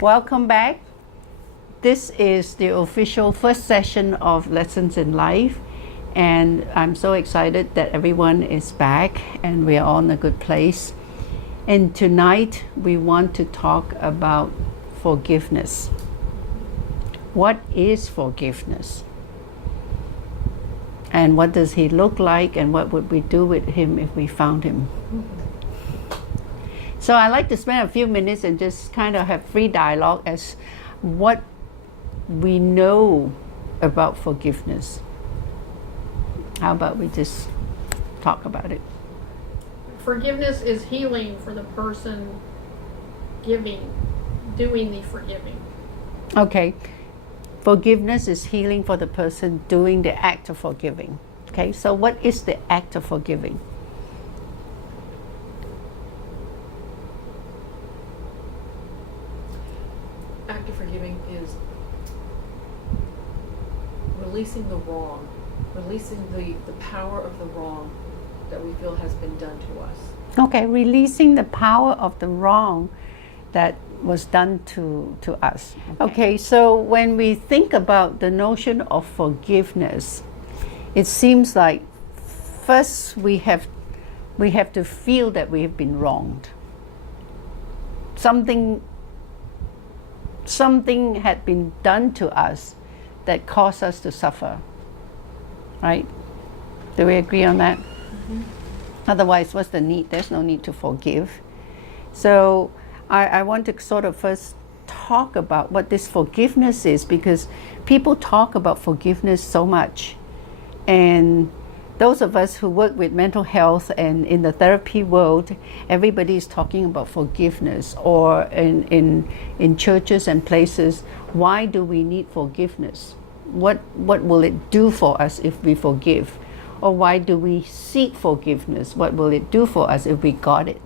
Welcome back. This is the official first session of Lessons in Life, and I'm so excited that everyone is back and we are all in a good place. And tonight we want to talk about forgiveness. What is forgiveness? And what does he look like, and what would we do with him if we found him? So I like to spend a few minutes and just kind of have free dialogue as what we know about forgiveness. How about we just talk about it? Forgiveness is healing for the person doing the forgiving. Okay. Forgiveness is healing for the person doing the act of forgiving. Okay, so what is the act of forgiving? Act of forgiving is releasing the wrong, releasing the power of the wrong that we feel has been done to us. Okay, releasing the power of the wrong that was done to us. Okay, so when we think about the notion of forgiveness, it seems like first we have to feel that we have been wronged. Something had been done to us that caused us to suffer. Right? Do we agree on that? Mm-hmm. Otherwise, what's the need? There's no need to forgive. So I want to sort of first talk about what this forgiveness is, because people talk about forgiveness so much. And those of us who work with mental health and in the therapy world, everybody is talking about forgiveness, or in churches and places. Why do we need forgiveness? What will it do for us if we forgive? Or why do we seek forgiveness? What will it do for us if we got it?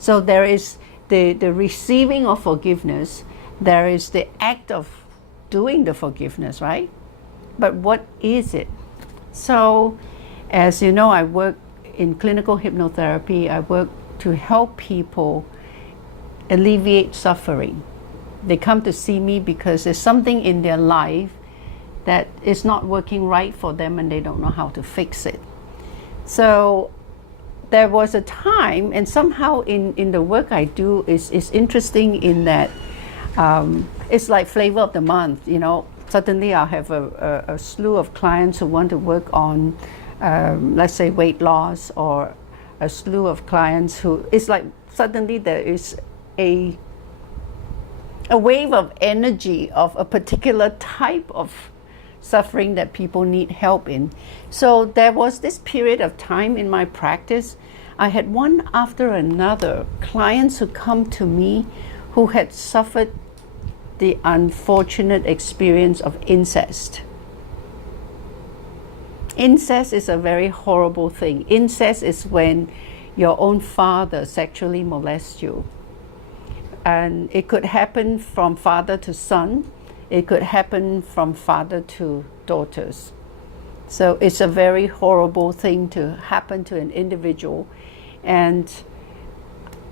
So there is the receiving of forgiveness, there is the act of doing the forgiveness, right? But what is it? So, as you know, I work in clinical hypnotherapy. I work to help people alleviate suffering. They come to see me because there's something in their life that is not working right for them and they don't know how to fix it. So there was a time, and somehow in the work I do is interesting in that it's like flavor of the month. You know, suddenly I'll have a slew of clients who want to work on let's say weight loss, or a slew of clients who, it's like suddenly there is a wave of energy of a particular type of suffering that people need help in. So there was this period of time in my practice, I had one after another clients who come to me who had suffered the unfortunate experience of incest. Incest is a very horrible thing. Incest is when your own father sexually molests you. And it could happen from father to son. It could happen from father to daughters. So it's a very horrible thing to happen to an individual. And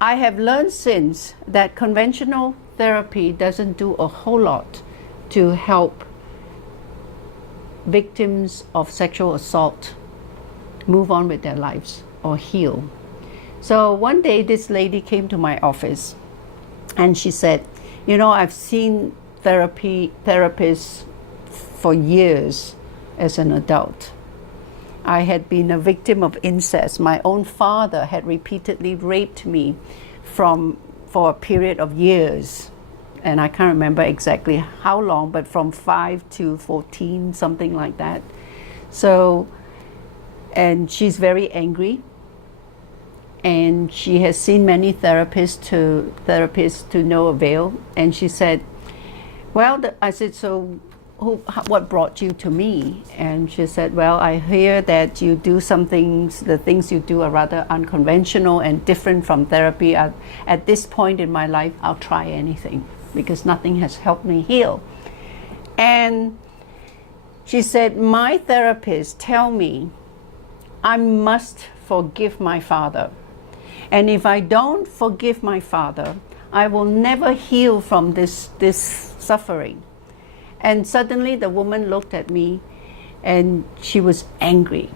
I have learned since that conventional therapy doesn't do a whole lot to help victims of sexual assault move on with their lives or heal. So one day this lady came to my office and she said, you know, I've seen therapists for years as an adult. I had been a victim of incest. My own father had repeatedly raped me for a period of years. And I can't remember exactly how long, but from 5 to 14, something like that. So, and she's very angry. And she has seen many therapists to no avail. And she said, well, I said, so what brought you to me? And she said, well, I hear that you do some things, the things you do are rather unconventional and different from therapy. At this point in my life, I'll try anything because nothing has helped me heal. And she said, my therapist tell me I must forgive my father. And if I don't forgive my father, I will never heal from this suffering. And suddenly the woman looked at me and she was angry.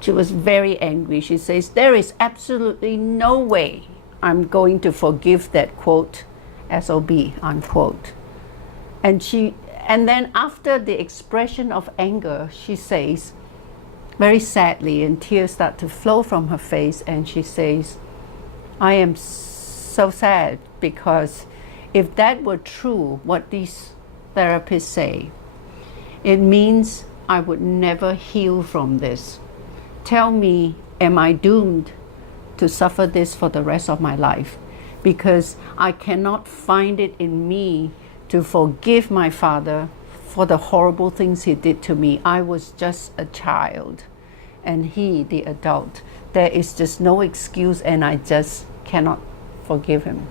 She was very angry. She says, there is absolutely no way I'm going to forgive that quote, SOB, unquote. And then after the expression of anger, she says, very sadly, and tears start to flow from her face, and she says, I am so sad because if that were true, what these therapists say, it means I would never heal from this. Tell me, am I doomed to suffer this for the rest of my life? Because I cannot find it in me to forgive my father for the horrible things he did to me. I was just a child and he, the adult. There is just no excuse and I just cannot forgive him.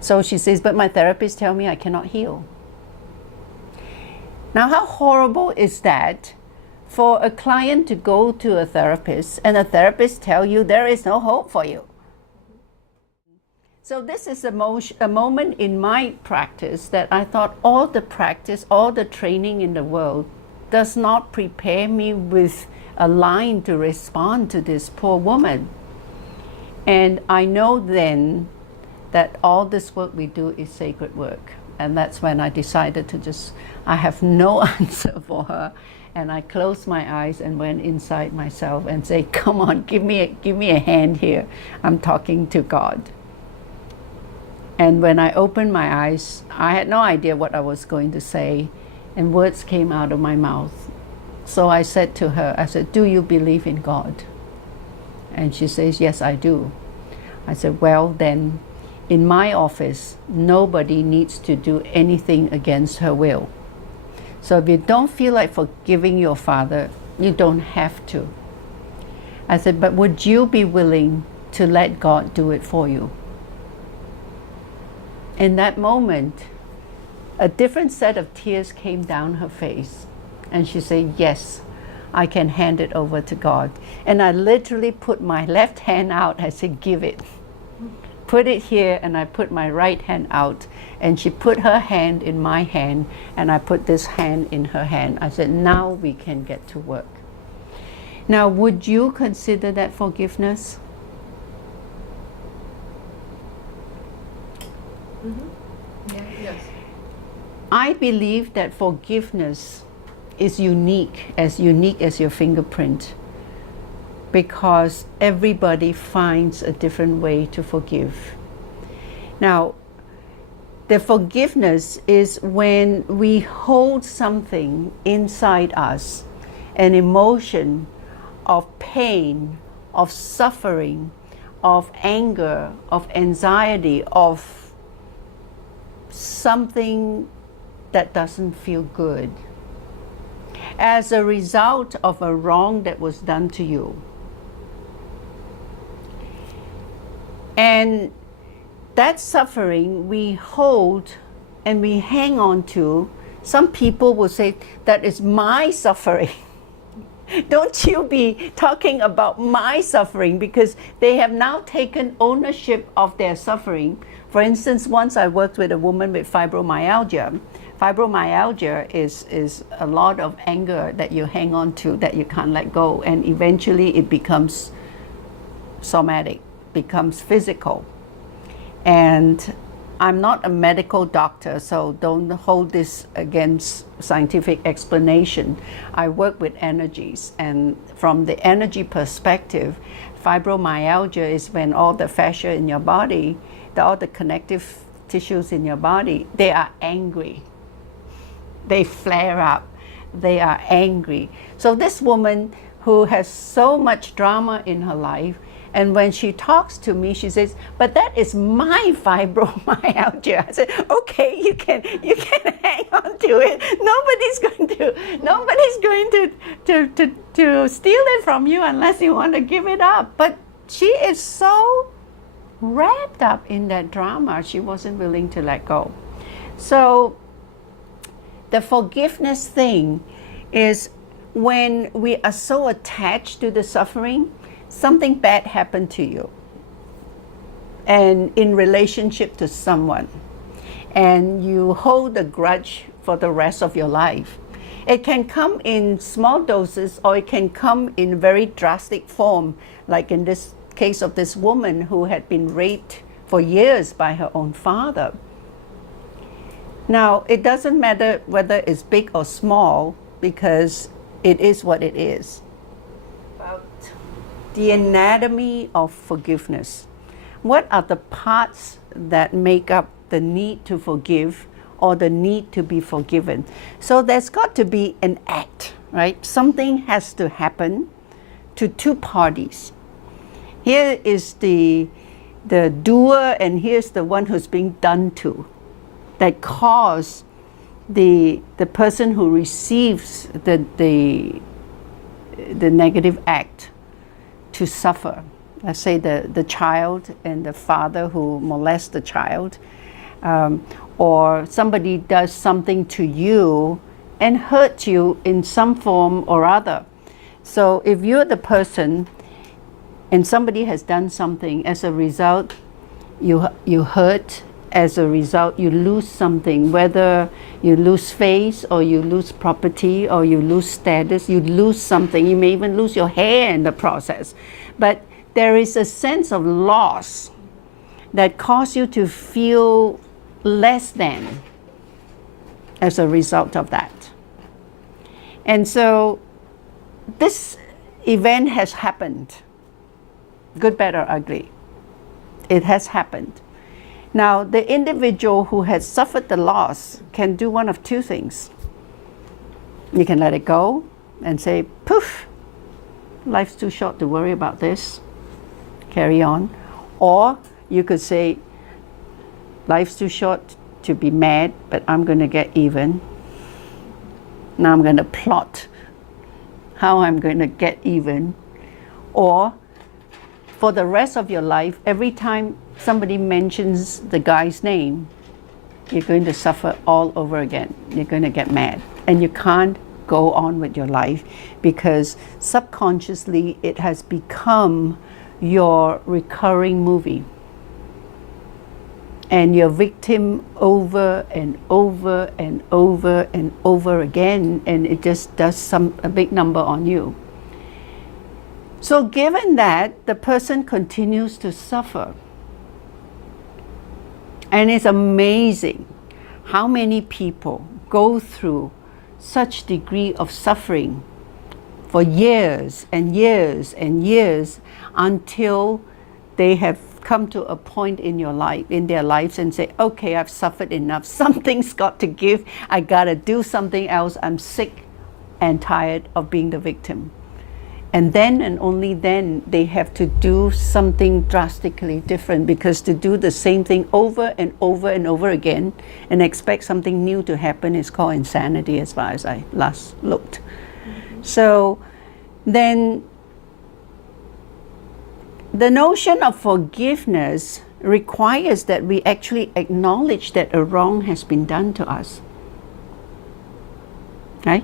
So she says, but my therapist tell me I cannot heal. Now, how horrible is that for a client to go to a therapist and a therapist tell you there is no hope for you? So this is a moment in my practice that I thought all the practice, all the training in the world does not prepare me with a line to respond to this poor woman. And I know then that all this work we do is sacred work. And that's when I decided to I have no answer for her. And I closed my eyes and went inside myself and say, come on, give me a hand here. I'm talking to God. And when I opened my eyes, I had no idea what I was going to say, and words came out of my mouth. So I said to her, I said, do you believe in God? And she says, yes, I do. I said, well, then, in my office, nobody needs to do anything against her will. So if you don't feel like forgiving your father, you don't have to. I said, but would you be willing to let God do it for you? In that moment, a different set of tears came down her face. And she said, yes, I can hand it over to God. And I literally put my left hand out. I said, give it. Put it here, and I put my right hand out. And she put her hand in my hand, and I put this hand in her hand. I said, now we can get to work. Now, would you consider that forgiveness? Mm-hmm. Yeah, yes. I believe that forgiveness is unique as your fingerprint, because everybody finds a different way to forgive. Now, the forgiveness is when we hold something inside us, an emotion of pain, of suffering, of anger, of anxiety, of something that doesn't feel good, as a result of a wrong that was done to you. And that suffering we hold and we hang on to. Some people will say, that is my suffering. Don't you be talking about my suffering, because they have now taken ownership of their suffering. For instance, once I worked with a woman with fibromyalgia. Fibromyalgia is a lot of anger that you hang on to that you can't let go, and eventually it becomes somatic, becomes physical. And I'm not a medical doctor, so don't hold this against scientific explanation. I work with energies, and from the energy perspective, fibromyalgia is when all the fascia in your body, all the connective tissues in your body, they are angry. They flare up. They are angry. So this woman who has so much drama in her life, and when she talks to me, she says, but that is my fibromyalgia. I said, okay, you can hang on to it. Nobody's going to steal it from you unless you want to give it up. But she is so wrapped up in that drama, she wasn't willing to let go. So the forgiveness thing is when we are so attached to the suffering, something bad happened to you. and in relationship to someone, and you hold a grudge for the rest of your life. It can come in small doses, or it can come in very drastic form, like in this case of this woman who had been raped for years by her own father. Now, it doesn't matter whether it's big or small, because it is what it is. About the anatomy of forgiveness. What are the parts that make up the need to forgive or the need to be forgiven? So there's got to be an act, right? Something has to happen to two parties. Here is the doer, and here's the one who's being done to, that cause the person who receives the negative act to suffer. Let's say the child and the father who molests the child, or somebody does something to you and hurt you in some form or other. So if you're the person and somebody has done something, as a result you hurt, as a result you lose something, whether you lose face or you lose property or you lose status, you lose something. You may even lose your hair in the process. But there is a sense of loss that causes you to feel less than as a result of that. And so this event has happened, good, bad, or ugly. It has happened. Now, the individual who has suffered the loss can do one of two things. You can let it go and say, poof, life's too short to worry about this, carry on. Or you could say, life's too short to be mad, but I'm going to get even. Now I'm going to plot how I'm going to get even. Or for the rest of your life, every time somebody mentions the guy's name, you're going to suffer all over again. You're going to get mad. And you can't go on with your life because subconsciously it has become your recurring movie. And you're victim over and over and over and over again, and it just does a big number on you. So given that, the person continues to suffer. And it's amazing how many people go through such degree of suffering for years and years and years until they have come to a point in their lives and say, okay, I've suffered enough. Something's got to give. I gotta do something else. I'm sick and tired of being the victim. And then and only then they have to do something drastically different, because to do the same thing over and over and over again and expect something new to happen is called insanity, as far as I last looked. Mm-hmm. So then the notion of forgiveness requires that we actually acknowledge that a wrong has been done to us, right?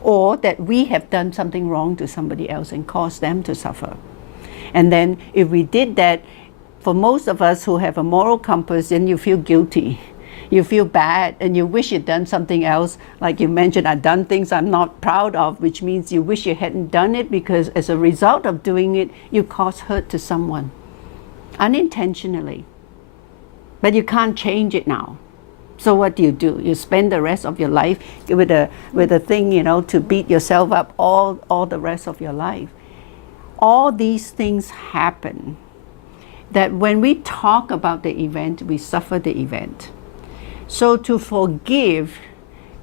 Or that we have done something wrong to somebody else and caused them to suffer. And then if we did that, for most of us who have a moral compass, then you feel guilty. You feel bad and you wish you'd done something else. Like you mentioned, I've done things I'm not proud of, which means you wish you hadn't done it because as a result of doing it, you caused hurt to someone unintentionally. But you can't change it now. So what do? You spend the rest of your life with a thing, to beat yourself up all the rest of your life. All these things happen that when we talk about the event, we suffer the event. So to forgive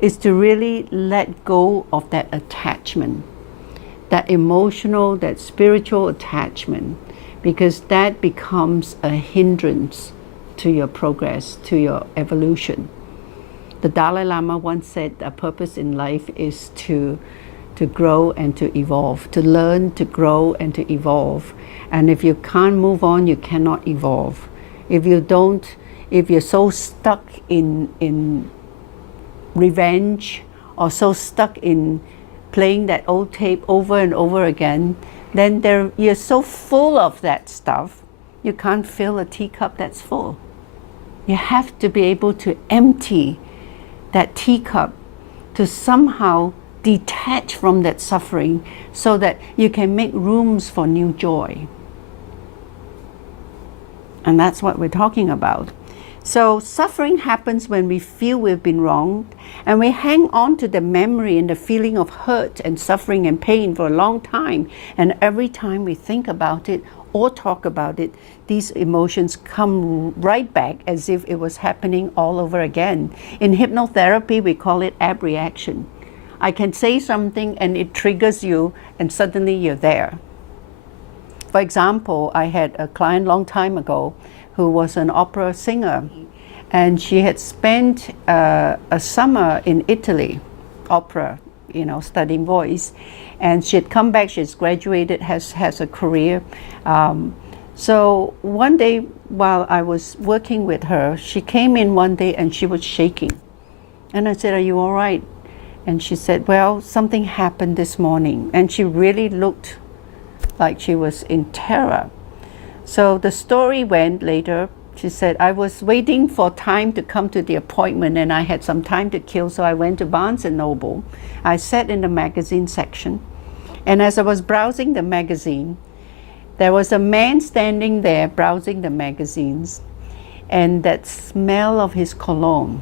is to really let go of that attachment, that emotional, that spiritual attachment, because that becomes a hindrance to your progress, to your evolution. The Dalai Lama once said a purpose in life is to grow and to evolve, to learn, to grow and to evolve. And if you can't move on, you cannot evolve. If you're so stuck in revenge or so stuck in playing that old tape over and over again, then you're so full of that stuff you can't fill a teacup that's full. You have to be able to empty that teacup, to somehow detach from that suffering so that you can make rooms for new joy. And that's what we're talking about. So suffering happens when we feel we've been wronged, and we hang on to the memory and the feeling of hurt and suffering and pain for a long time. And every time we think about it or talk about it, these emotions come right back as if it was happening all over again. In hypnotherapy, we call it abreaction. I can say something and it triggers you, and suddenly you're there. For example, I had a client long time ago who was an opera singer, and she had spent a summer in Italy, opera, studying voice, and she had come back. She's graduated, has a career. So one day while I was working with her, she came in one day and she was shaking, and I said, "Are you all right?" And she said, "Well, something happened this morning," and she really looked like she was in terror. So the story went later. She said, "I was waiting for time to come to the appointment, and I had some time to kill, so I went to Barnes & Noble. I sat in the magazine section, and as I was browsing the magazine, there was a man standing there browsing the magazines, and that smell of his cologne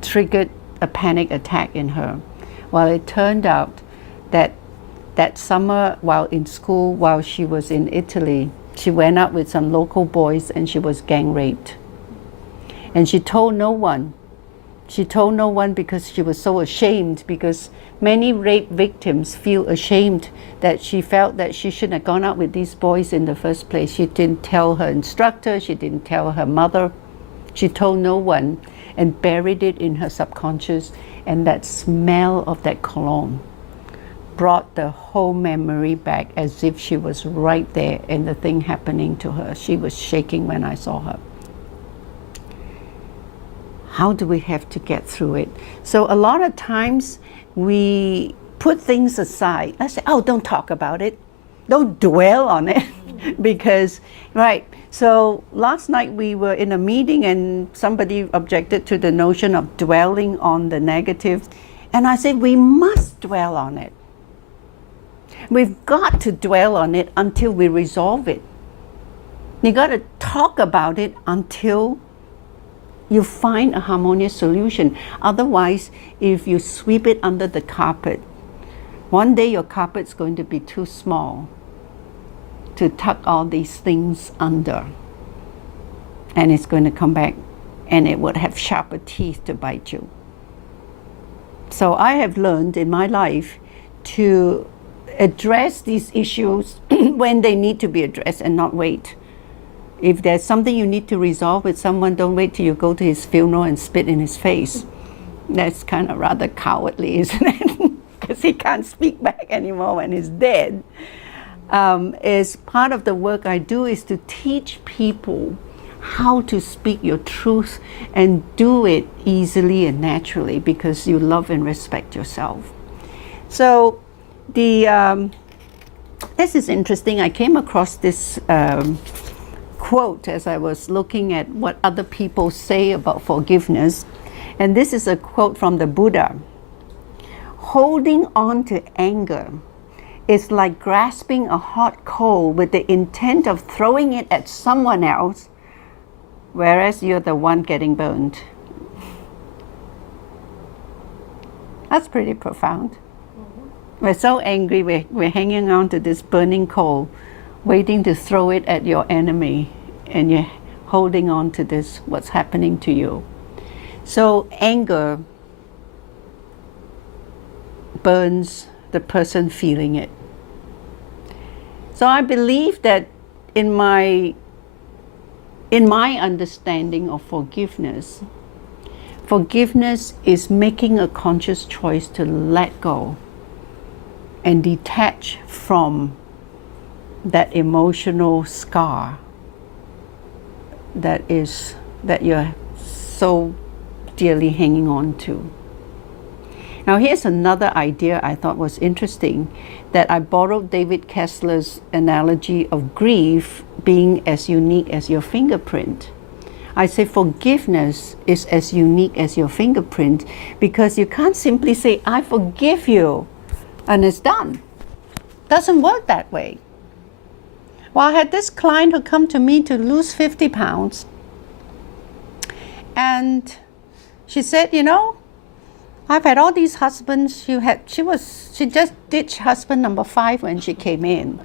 triggered a panic attack in her. Well, it turned out that summer while in school, while she was in Italy, she went out with some local boys and she was gang raped. And she told no one. She told no one because she was so ashamed, because many rape victims feel ashamed that she felt that she shouldn't have gone out with these boys in the first place. She didn't tell her instructor, she didn't tell her mother. She told no one and buried it in her subconscious, and that smell of that cologne brought the whole memory back as if she was right there and the thing happening to her. She was shaking when I saw her. How do we have to get through it? So a lot of times we put things aside. Let's say, "Oh, don't talk about it. Don't dwell on it." Because, right, so last night we were in a meeting and somebody objected to the notion of dwelling on the negative. And I said, we must dwell on it. We've got to dwell on it until we resolve it. You got to talk about it until you find a harmonious solution. Otherwise, if you sweep it under the carpet, one day your carpet's going to be too small to tuck all these things under. And it's going to come back and it would have sharper teeth to bite you. So I have learned in my life to address these issues when they need to be addressed and not wait. If there's something you need to resolve with someone, don't wait till you go to his funeral and spit in his face. That's kind of rather cowardly, isn't it? Because he can't speak back anymore when he's dead. Is part of the work I do is to teach people how to speak your truth and do it easily and naturally because you love and respect yourself. So this is interesting. I came across this quote as I was looking at what other people say about forgiveness. And this is a quote from the Buddha. "Holding on to anger is like grasping a hot coal with the intent of throwing it at someone else, whereas you're the one getting burned." That's pretty profound. We're so angry, we're hanging on to this burning coal, waiting to throw it at your enemy, and you're holding on to this, what's happening to you. So anger burns the person feeling it. So I believe that in my understanding of forgiveness is making a conscious choice to let go and detach from that emotional scar that you're so dearly hanging on to. Now here's another idea I thought was interesting, that I borrowed David Kessler's analogy of grief being as unique as your fingerprint. I say forgiveness is as unique as your fingerprint, because you can't simply say, I forgive you, and it's done. Doesn't work that way. Well, I had this client who come to me to lose 50 pounds. And she said, you know, I've had all these husbands. She just ditched husband number 5 when she came in.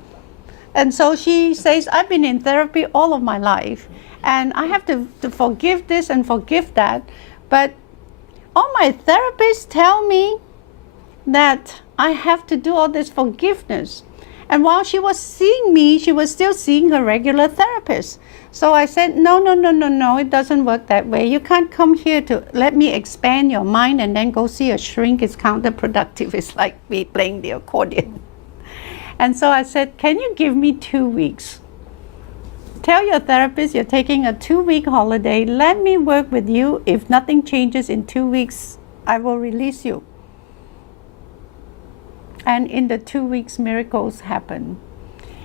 And so she says, I've been in therapy all of my life, and I have to forgive this and forgive that. But all my therapists tell me that I have to do all this forgiveness. And while she was seeing me, she was still seeing her regular therapist. So I said, no, it doesn't work that way. You can't come here to let me expand your mind and then go see a shrink. It's counterproductive. It's like me playing the accordion. And so I said, can you give me 2 weeks? Tell your therapist you're taking a 2-week holiday. Let me work with you. If nothing changes in 2 weeks, I will release you. And in the 2 weeks, miracles happen.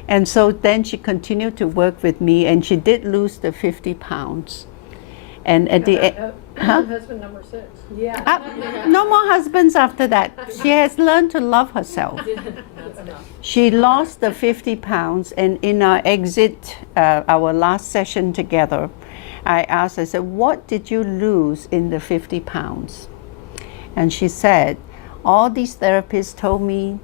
And so then she continued to work with me, and she did lose the 50 pounds. And at the end, Husband number 6. Yeah. no more husbands after that. She has learned to love herself. That's enough. She lost the 50 pounds, and in our exit, our last session together, I asked, I said, what did you lose in the 50 pounds? And she said, all these therapists told me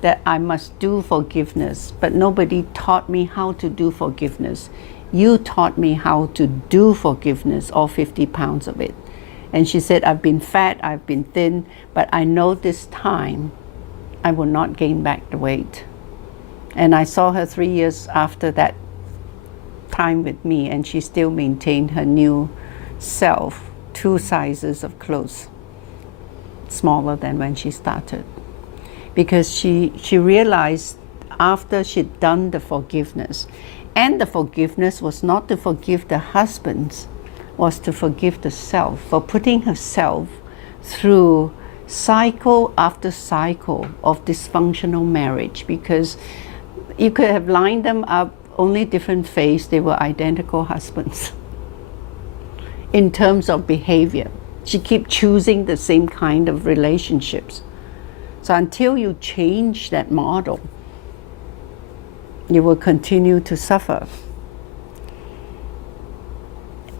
that I must do forgiveness, but nobody taught me how to do forgiveness. You taught me how to do forgiveness, all 50 pounds of it. And she said, I've been fat, I've been thin, but I know this time I will not gain back the weight. And I saw her 3 years after that time with me, and she still maintained her new self, 2 sizes of clothes smaller than when she started. Because she realized after she'd done the forgiveness, and the forgiveness was not to forgive the husbands, was to forgive the self for putting herself through cycle after cycle of dysfunctional marriage, because you could have lined them up, only different face, they were identical husbands. In terms of behavior, she kept choosing the same kind of relationships. So until you change that model, you will continue to suffer.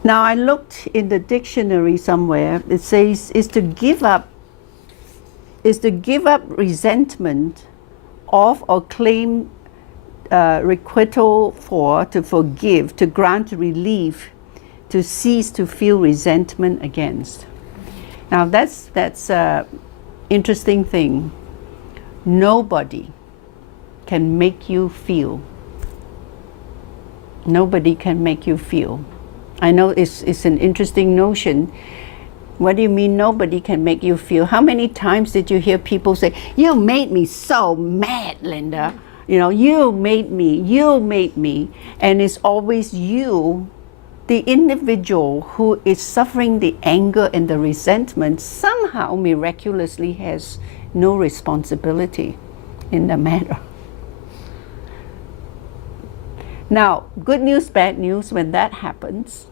Now I looked in the dictionary somewhere, it says is to give up resentment of or claim requital for, to forgive, to grant relief, to cease to feel resentment against. Now that's a interesting thing. Nobody can make you feel. Nobody can make you feel. I know it's an interesting notion. What do you mean nobody can make you feel? How many times did you hear people say, you made me so mad, Linda. You know, you made me. And it's always you, the individual who is suffering the anger and the resentment, somehow miraculously has no responsibility in the matter. Now, good news, bad news, when that happens,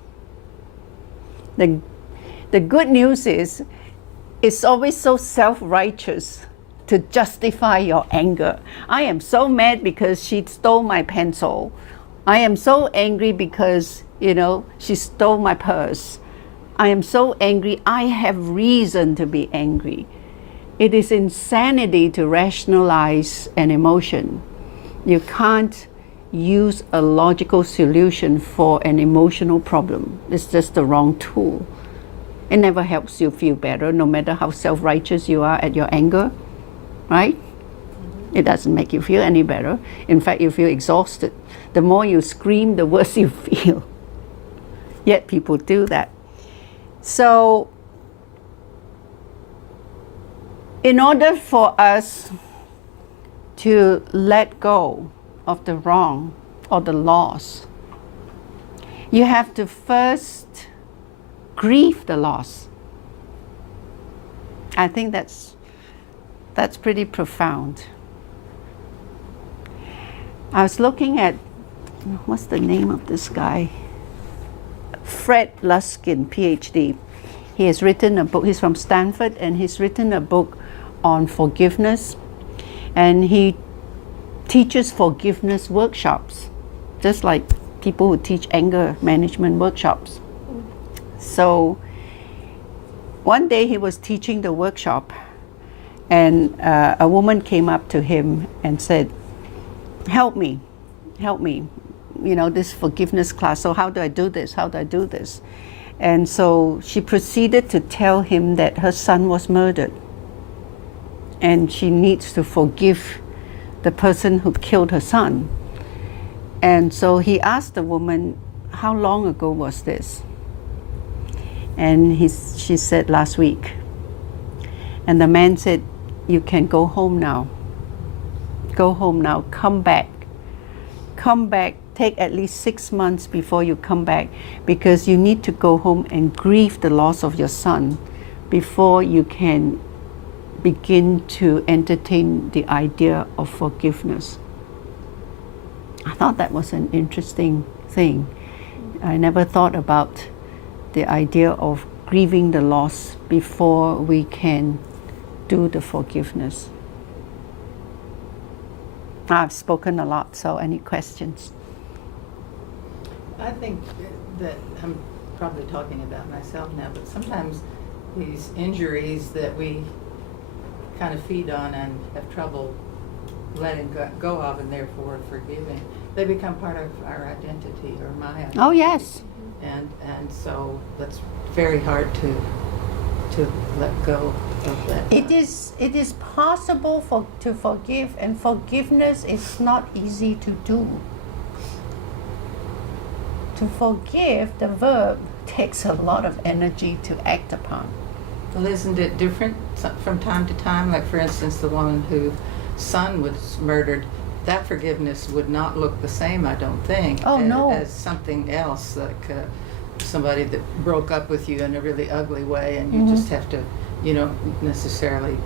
the good news is it's always so self-righteous to justify your anger. I am so mad because she stole my pencil. I am so angry because, she stole my purse. I am so angry, I have reason to be angry. It is insanity to rationalize an emotion. You can't use a logical solution for an emotional problem. It's just the wrong tool. It never helps you feel better, no matter how self-righteous you are at your anger, right? It doesn't make you feel any better. In fact, you feel exhausted. The more you scream, the worse you feel. Yet people do that. So, in order for us to let go of the wrong or the loss, you have to first grieve the loss. I think that's That's pretty profound. I was looking at, what's the name of this guy? Fred Luskin, PhD. He has written a book, he's from Stanford, and he's written a book on forgiveness. And he teaches forgiveness workshops, just like people who teach anger management workshops. So one day he was teaching the workshop, and a woman came up to him and said, help me, this forgiveness class. So how do I do this? How do I do this? And so she proceeded to tell him that her son was murdered, and she needs to forgive the person who killed her son. And so he asked the woman, how long ago was this? And she said, last week. And the man said, you can go home now. Go home now, come back. Come back, take at least 6 months before you come back, because you need to go home and grieve the loss of your son before you can begin to entertain the idea of forgiveness. I thought that was an interesting thing. I never thought about the idea of grieving the loss before we can do the forgiveness. I've spoken a lot, so any questions? I think that I'm probably talking about myself now, but sometimes these injuries that we kind of feed on and have trouble letting go of, and therefore forgiving, they become part of our identity, or my identity. Oh, yes. And so that's very hard to let go of that. It is possible to forgive, and forgiveness is not easy to do. To forgive, the verb, takes a lot of energy to act upon. Well, isn't it different from time to time? Like, for instance, the woman whose son was murdered, that forgiveness would not look the same, I don't think, as something else, like somebody that broke up with you in a really ugly way, and you just have to, necessarily,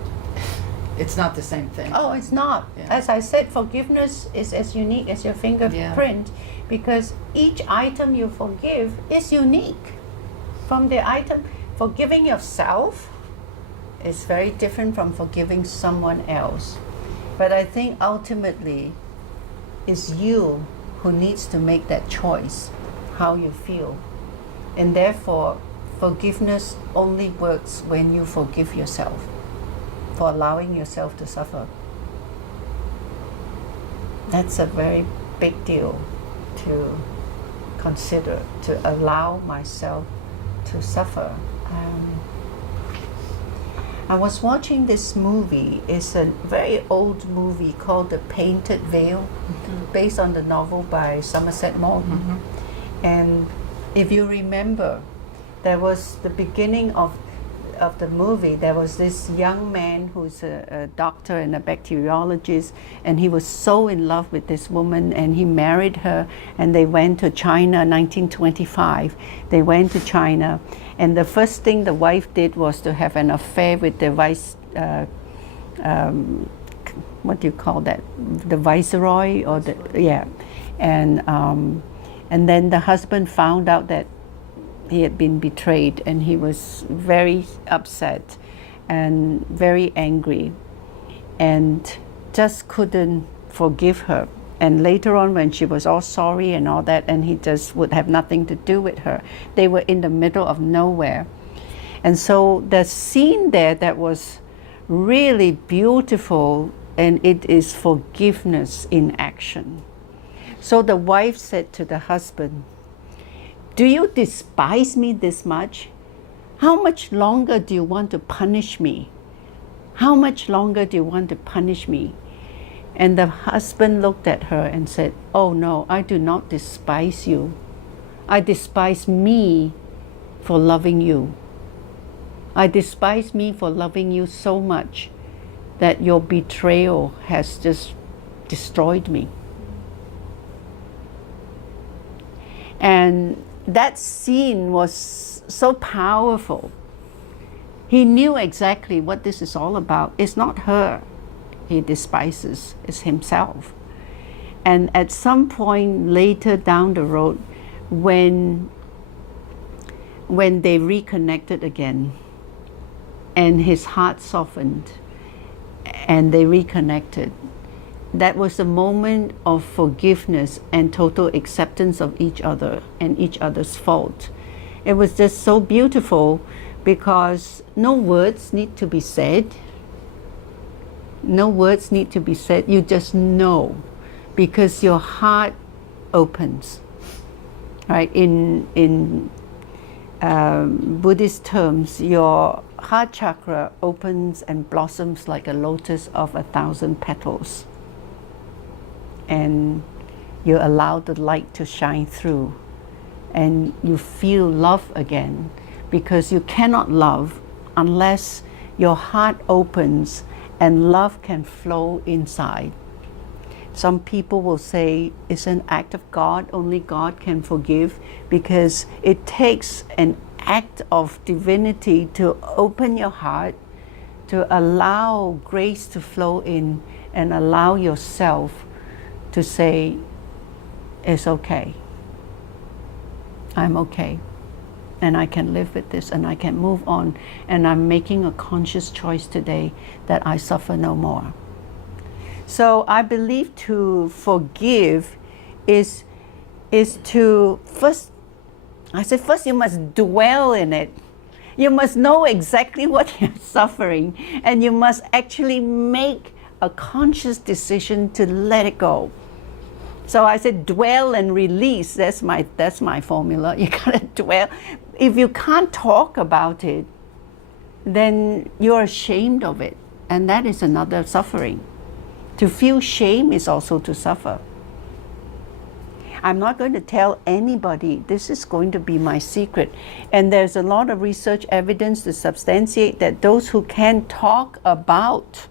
it's not the same thing. Oh, it's not. Yeah. As I said, forgiveness is as unique as your fingerprint, because each item you forgive is unique from the item. Forgiving yourself is very different from forgiving someone else. But I think ultimately it's you who needs to make that choice, how you feel. And therefore, forgiveness only works when you forgive yourself for allowing yourself to suffer. That's a very big deal to consider, to allow myself to suffer. I was watching this movie. It's a very old movie called The Painted Veil, based on the novel by Somerset Maugham. And if you remember, there was the beginning of the movie, there was this young man who's a doctor and a bacteriologist, and he was so in love with this woman, and he married her, and they went to China, 1925. They went to China, and the first thing the wife did was to have an affair with the what do you call that? The viceroy, or and then the husband found out that he had been betrayed, and he was very upset and very angry and just couldn't forgive her. And later on, when she was all sorry and all that, and he just would have nothing to do with her, they were in the middle of nowhere. And so the scene there that was really beautiful, and it is forgiveness in action. So the wife said to the husband, "Do you despise me this much? How much longer do you want to punish me? How much longer do you want to punish me?" And the husband looked at her and said, "Oh no, I do not despise you. I despise me for loving you. I despise me for loving you so much that your betrayal has just destroyed me." And that scene was so powerful. He knew exactly what this is all about. It's not her he despises, it's himself. And at some point later down the road, when they reconnected again, and his heart softened, and they reconnected, that was a moment of forgiveness and total acceptance of each other and each other's fault. It was just so beautiful because no words need to be said. No words need to be said. You just know because your heart opens. Right? In Buddhist terms, your heart chakra opens and blossoms like a lotus of 1,000 petals. And you allow the light to shine through. And you feel love again, because you cannot love unless your heart opens and love can flow inside. Some people will say it's an act of God, only God can forgive, because it takes an act of divinity to open your heart, to allow grace to flow in, and allow yourself to say, it's okay. I'm okay. And I can live with this and I can move on. And I'm making a conscious choice today that I suffer no more. So I believe to forgive is to first you must dwell in it. You must know exactly what you're suffering, and you must actually make a conscious decision to let it go. So I said dwell and release. That's my formula. You gotta dwell. If you can't talk about it, then you're ashamed of it, and that is another suffering. To feel shame is also to suffer. I'm not going to tell anybody. This is going to be my secret. And there's a lot of research evidence to substantiate that those who can talk about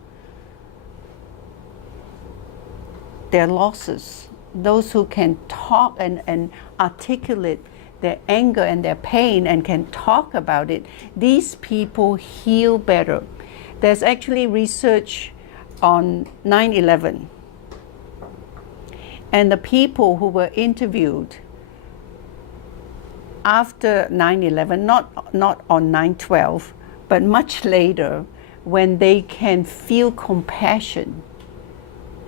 their losses, those who can talk and articulate their anger and their pain and can talk about it, these people heal better. There's actually research on 9/11. And the people who were interviewed after 9/11, not on 9/12, but much later, when they can feel compassion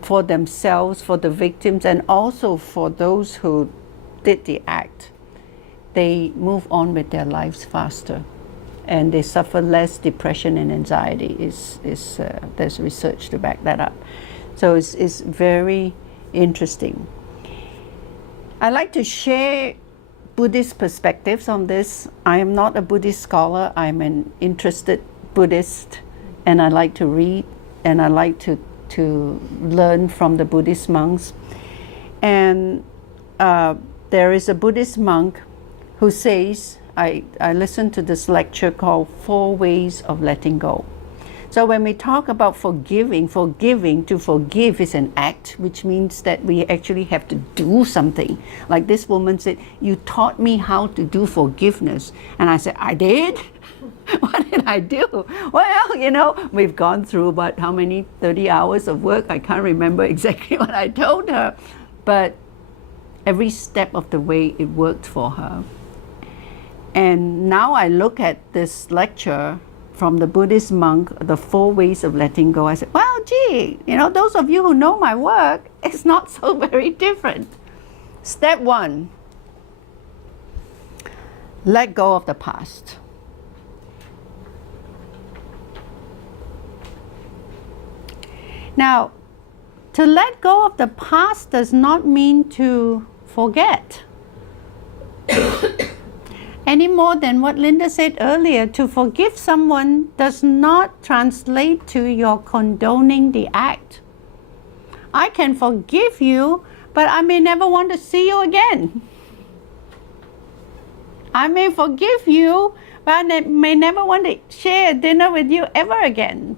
for themselves, for the victims, and also for those who did the act, they move on with their lives faster, and they suffer less depression and anxiety. There's research to back that up. So it's very interesting. I like to share Buddhist perspectives on this. I am not a Buddhist scholar. I'm an interested Buddhist, and I like to read, and I like to learn from the Buddhist monks. And there is a Buddhist monk who says, I listened to this lecture called 4 Ways of Letting Go. So when we talk about forgiving, to forgive is an act, which means that we actually have to do something. Like this woman said, you taught me how to do forgiveness. And I said, I did? What did I do? Well, we've gone through about how many, 30 hours of work. I can't remember exactly what I told her. But every step of the way it worked for her. And now I look at this lecture from the Buddhist monk, the 4 Ways of Letting Go. I said, well, gee, those of you who know my work, it's not so very different. Step 1, let go of the past. Now, to let go of the past does not mean to forget. Any more than what Linda said earlier, to forgive someone does not translate to your condoning the act. I can forgive you, but I may never want to see you again. I may forgive you, but I may never want to share dinner with you ever again.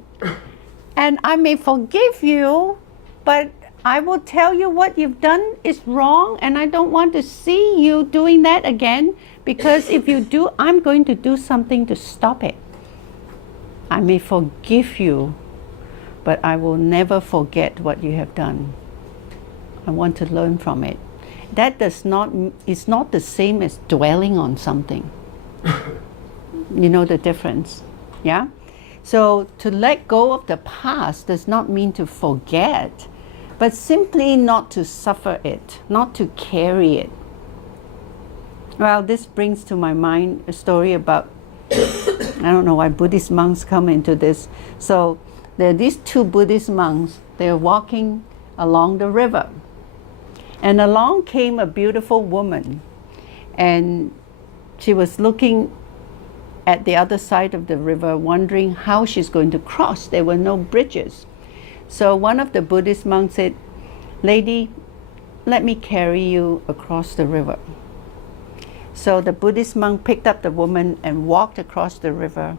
And I may forgive you, but I will tell you what you've done is wrong, and I don't want to see you doing that again, because if you do, I'm going to do something to stop it. I may forgive you, but I will never forget what you have done. I want to learn from it. That is not the same as dwelling on something. You know the difference, yeah? So to let go of the past does not mean to forget, but simply not to suffer it, not to carry it. Well, this brings to my mind a story about, I don't know why Buddhist monks come into this. So there are these two Buddhist monks, they're walking along the river. And along came a beautiful woman, and she was looking at the other side of the river, wondering how she's going to cross. There were no bridges. So one of the Buddhist monks said, "Lady, let me carry you across the river." So the Buddhist monk picked up the woman and walked across the river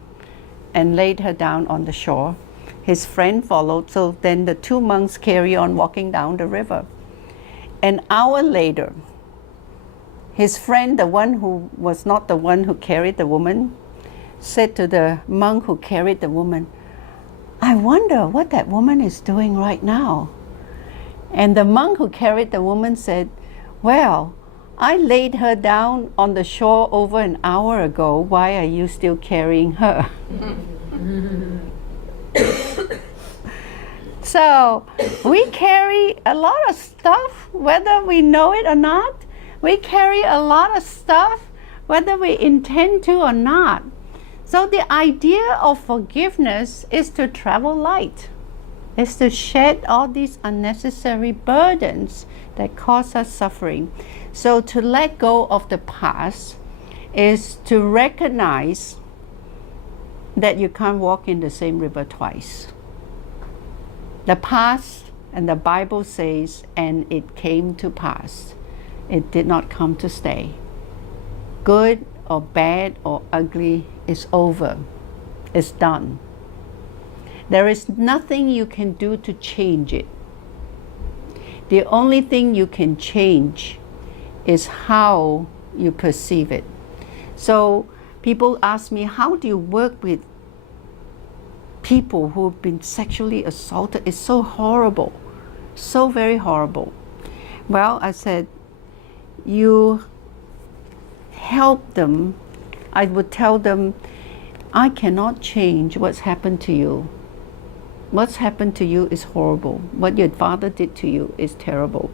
and laid her down on the shore. His friend followed, so then the two monks carry on walking down the river. An hour later, his friend, the one who was not the one who carried the woman, said to the monk who carried the woman, "I wonder what that woman is doing right now." And the monk who carried the woman said, "Well, I laid her down on the shore over an hour ago. Why are you still carrying her?" So we carry a lot of stuff, whether we know it or not. We carry a lot of stuff, whether we intend to or not. So the idea of forgiveness is to travel light, is to shed all these unnecessary burdens that cause us suffering. So to let go of the past is to recognize that you can't walk in the same river twice. The past, and the Bible says, and it came to pass. It did not come to stay. Good or bad or ugly is over. It's done. There is nothing you can do to change it. The only thing you can change is how you perceive it. So people ask me, how do you work with people who've been sexually assaulted? It's so horrible, so very horrible. Well, I said, you help them. I would tell them, I cannot change what's happened to you. What's happened to you is horrible. What your father did to you is terrible.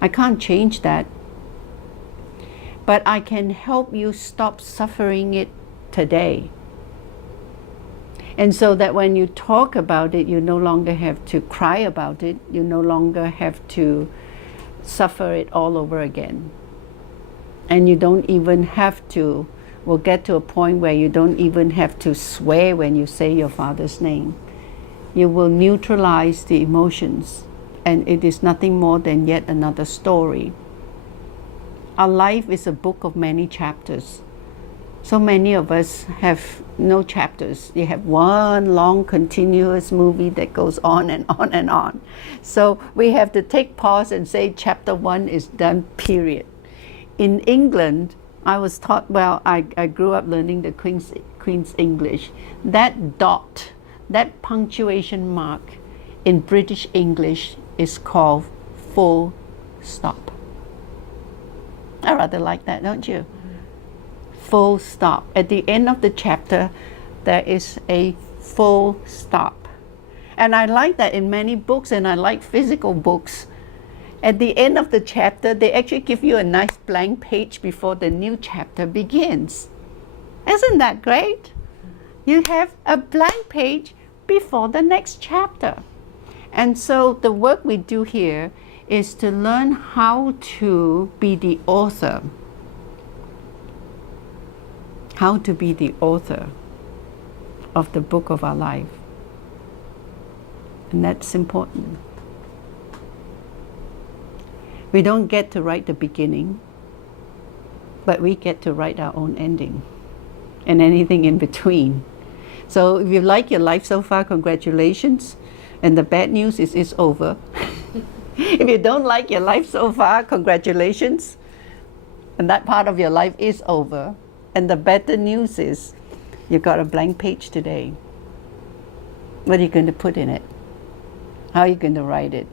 I can't change that. But I can help you stop suffering it today. And so that when you talk about it, you no longer have to cry about it. You no longer have to suffer it all over again. And you don't even have to, we'll get to a point where you don't even have to swear when you say your father's name. You will neutralize the emotions, and it is nothing more than yet another story. Our life is a book of many chapters. So many of us have no chapters. You have one long continuous movie that goes on and on and on. So we have to take pause and say chapter 1 is done, period. In England, I was taught, well, I grew up learning the Queen's English. That dot, that punctuation mark in British English is called full stop. I rather like that, don't you? Full stop. At the end of the chapter, there is a full stop. And I like that in many books, and I like physical books. At the end of the chapter, they actually give you a nice blank page before the new chapter begins. Isn't that great? You have a blank page before the next chapter. And so the work we do here is to learn how to be the author. How to be the author of the book of our life. And that's important. We don't get to write the beginning, but we get to write our own ending and anything in between. So if you like your life so far, congratulations. And the bad news is it's over. If you don't like your life so far, congratulations. And that part of your life is over. And the better news is you got a blank page today. What are you going to put in it? How are you going to write it?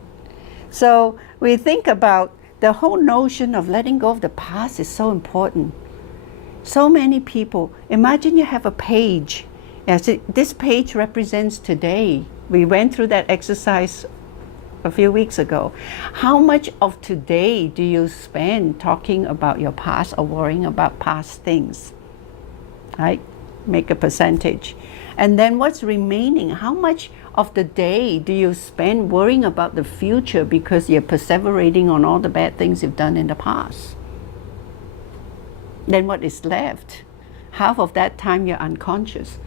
So we think about the whole notion of letting go of the past is so important. So many people, imagine you have a page. Yes, this page represents today. We went through that exercise a few weeks ago. How much of today do you spend talking about your past or worrying about past things? Right? Make a percentage. And then what's remaining? How much of the day do you spend worrying about the future because you're perseverating on all the bad things you've done in the past? Then what is left? Half of that time you're unconscious.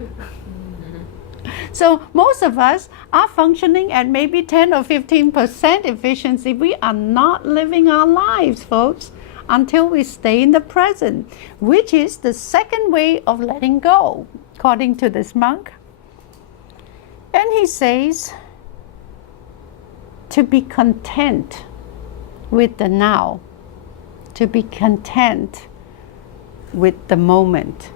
So most of us are functioning at maybe 10 or 15% efficiency. We are not living our lives, folks, until we stay in the present, which is the second way of letting go, according to this monk. And he says, to be content with the now, to be content with the moment.